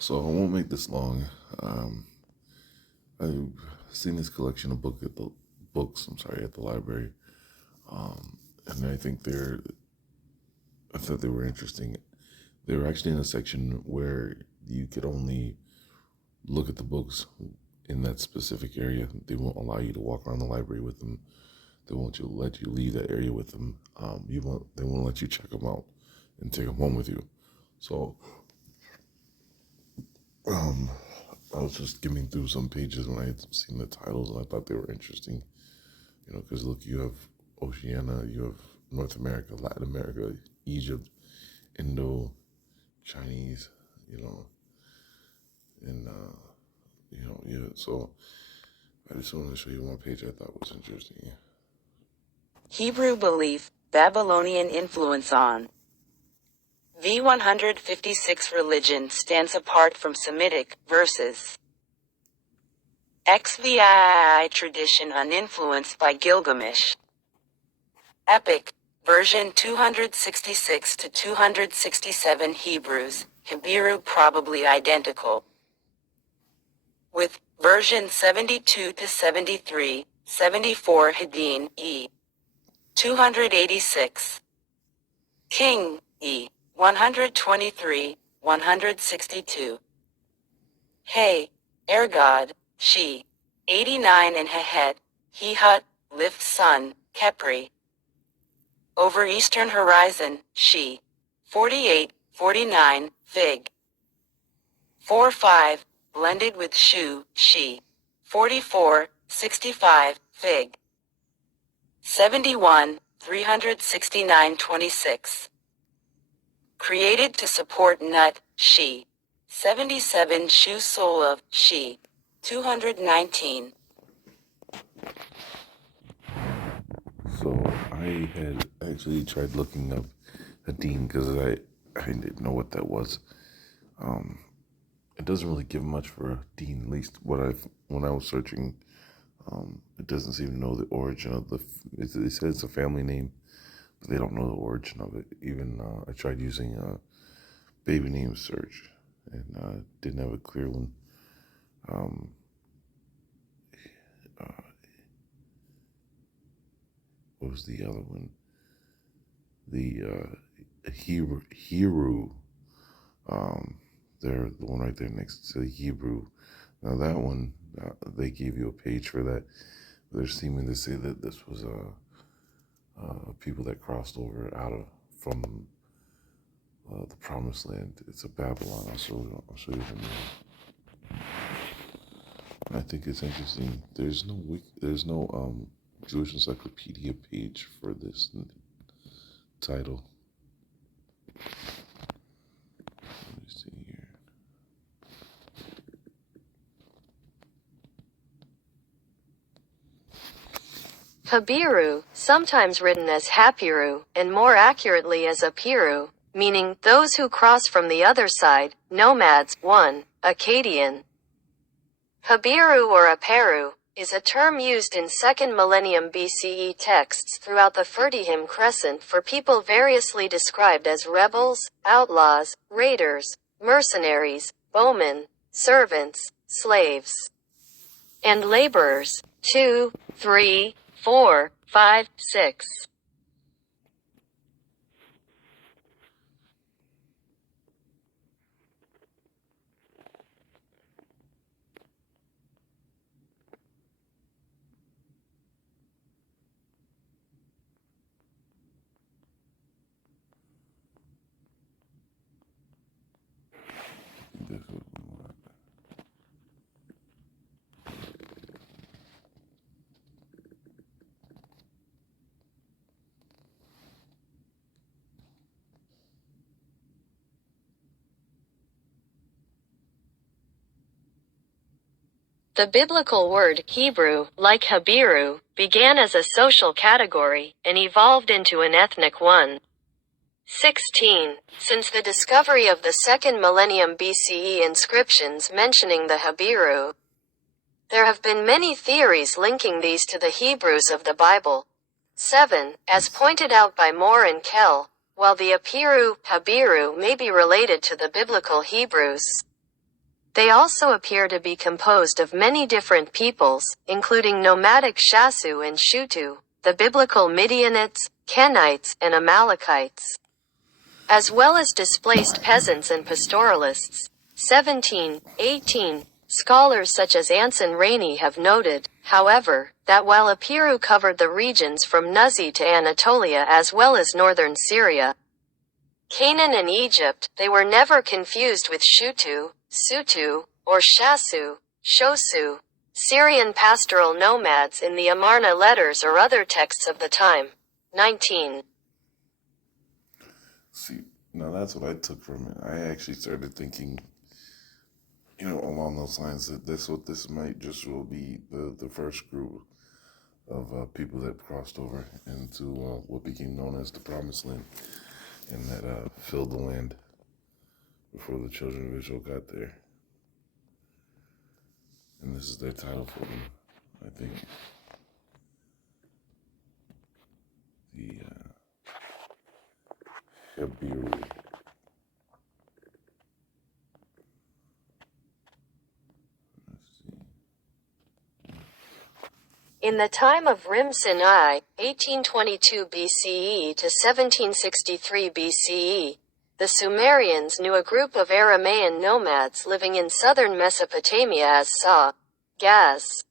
So I won't make this long. I've seen this collection of books. I'm sorry, at the library, and I thought they were interesting. They were actually in a section where you could only look at the books in that specific area. They won't allow you to walk around the library with them. They won't let you leave that area with them. They won't let you check them out and take them home with you. So um, I was just skimming through some pages when I had seen the titles, and I thought they were interesting. Because look, you have Oceania, you have North America, Latin America, Egypt, Indo, Chinese, and yeah. So I just wanted to show you one page I thought was interesting. Hebrew belief, Babylonian influence on. V156 religion stands apart from Semitic verses. XVI tradition uninfluenced by Gilgamesh. Epic, version 266 to 267 Hebrews, Habriu probably identical. With version 72 to 73, 74 Hadin E. 286. King E. 123, 162. Hey, air god, she. 89 and Hehet, Hehut, Lift sun, Kepri. Over eastern horizon, she. 48, 49, Fig. 4-5, blended with Shu, she. 44, 65, Fig. 71, 369, 26. Created to support Nut, she. 77 Shu soul of, she. 219. So I had actually tried looking up Hadin because I didn't know what that was. It doesn't really give much for Hadin, at least when I was searching. It doesn't seem to know the origin of it says it's a family name, but they don't know the origin of it. Even I tried using a baby name search and didn't have a clear one. What was the other one? The Hebrew. They're the one right there next to the Hebrew. Now that one, they gave you a page for that. They're seeming to say that this was people that crossed over from the Promised Land. It's a Babylon. I'll show you the name. I think it's interesting. There's no Jewish Encyclopedia page for this title. Let me see here. Habiru, sometimes written as Hapiru, and more accurately as Apiru, meaning those who cross from the other side, nomads. 1. Akkadian. Habiru or Aperu is a term used in 2nd millennium BCE texts throughout the Fertihim Crescent for people variously described as rebels, outlaws, raiders, mercenaries, bowmen, servants, slaves, and laborers. 2, 3, 4, 5, 6. That's what we want. The biblical word Hebrew, like Habiru, began as a social category and evolved into an ethnic one. 16. Since the discovery of the 2nd millennium BCE inscriptions mentioning the Habiru, there have been many theories linking these to the Hebrews of the Bible. 7. As pointed out by Moore and Kell, while the Apiru, Habiru may be related to the biblical Hebrews, They also appear to be composed of many different peoples, including nomadic Shasu and Shutu, the biblical Midianites, Kenites, and Amalekites, as well as displaced peasants and pastoralists. 17, 18. Scholars such as Anson Rainey have noted, however, that while Apiru covered the regions from Nuzi to Anatolia as well as northern Syria, Canaan and Egypt, they were never confused with Shutu, Sutu, or Shasu, Shosu, Syrian pastoral nomads in the Amarna letters or other texts of the time. 19. See, now that's what I took from it. I actually started thinking, along those lines, that this might just will be the first group of people that crossed over into what became known as the Promised Land, and that filled the land before the children of Israel got there. And this is their title for them, I think. The Habriu. In the time of Rim Sinai, 1822 BCE to 1763 BCE, the Sumerians knew a group of Aramaean nomads living in southern Mesopotamia as Sa, Gaz,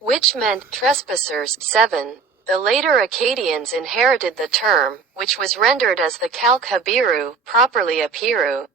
which meant trespassers. 7. The later Akkadians inherited the term, which was rendered as the calque Habiru, properly Apiru.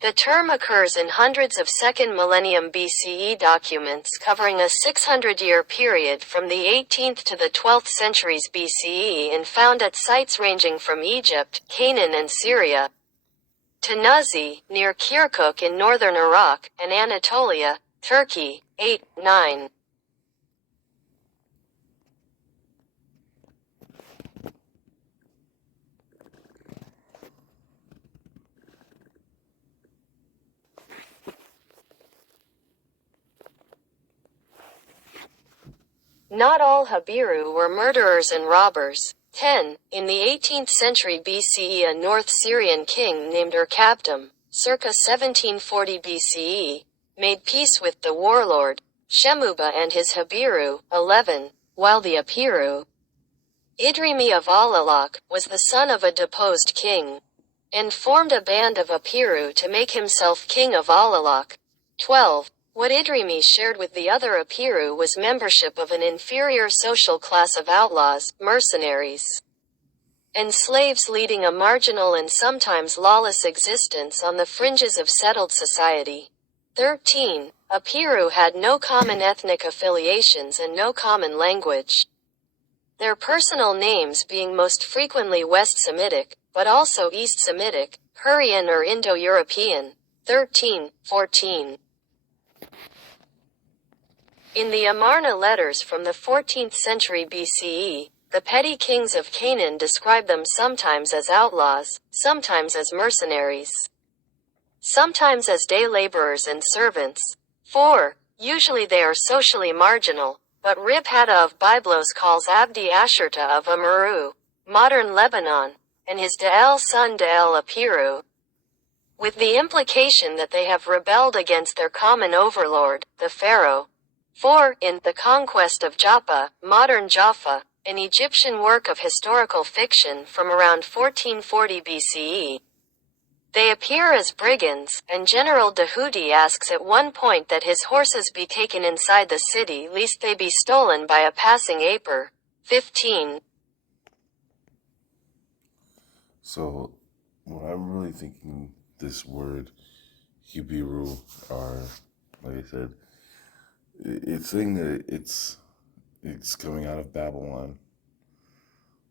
The term occurs in hundreds of 2nd millennium BCE documents covering a 600-year period from the 18th to the 12th centuries BCE and found at sites ranging from Egypt, Canaan and Syria, to Nuzi, near Kirkuk in northern Iraq, and Anatolia, Turkey. 8, 9. Not all Habiru were murderers and robbers. 10. In the 18th century BCE a North Syrian king named Urkabdam, circa 1740 BCE, made peace with the warlord, Shemuba and his Habiru. 11. While the Apiru, Idrimi of Alalak, was the son of a deposed king, and formed a band of Apiru to make himself king of Alalak. 12. What Idrimi shared with the other Apiru was membership of an inferior social class of outlaws, mercenaries, and slaves leading a marginal and sometimes lawless existence on the fringes of settled society. 13. Apiru had no common ethnic affiliations and no common language, their personal names being most frequently West Semitic, but also East Semitic, Hurrian or Indo-European. 13, 14. In the Amarna letters from the 14th century BCE, the petty kings of Canaan describe them sometimes as outlaws, sometimes as mercenaries, sometimes as day laborers and servants. 4. Usually they are socially marginal, but Rib Hadda of Byblos calls Abdi Ashurta of Amuru, modern Lebanon, and his Da'el son Da'el Apiru, with the implication that they have rebelled against their common overlord, the Pharaoh. 4. In The Conquest of Joppa, modern Jaffa, an Egyptian work of historical fiction from around 1440 BCE, they appear as brigands, and General Dahudi asks at one point that his horses be taken inside the city lest they be stolen by a passing Aper. 15. So, what I'm really thinking this word, Hibiru, are, like I said, it's saying that it's coming out of Babylon.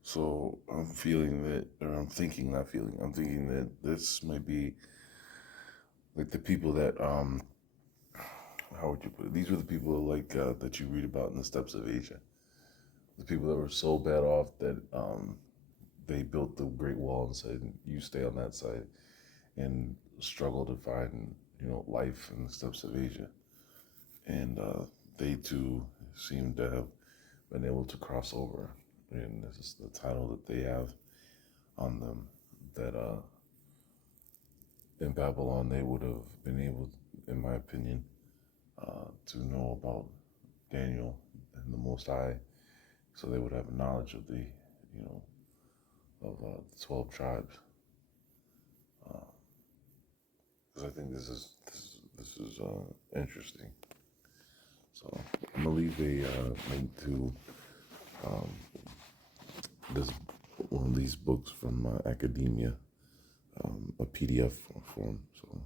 So I'm feeling that, or I'm thinking that this might be like the people that, how would you put it? These were the people like that you read about in the steppes of Asia. The people that were so bad off that they built the Great Wall and said, you stay on that side, and struggle to find, life in the steppes of Asia. And they too seem to have been able to cross over. And this is the title that they have on them, that in Babylon they would have been able, in my opinion, to know about Daniel and the Most High, so they would have knowledge of the, of the 12 tribes. Because I think this is interesting. So I'm gonna leave a link to this one of these books from academia, a PDF form. So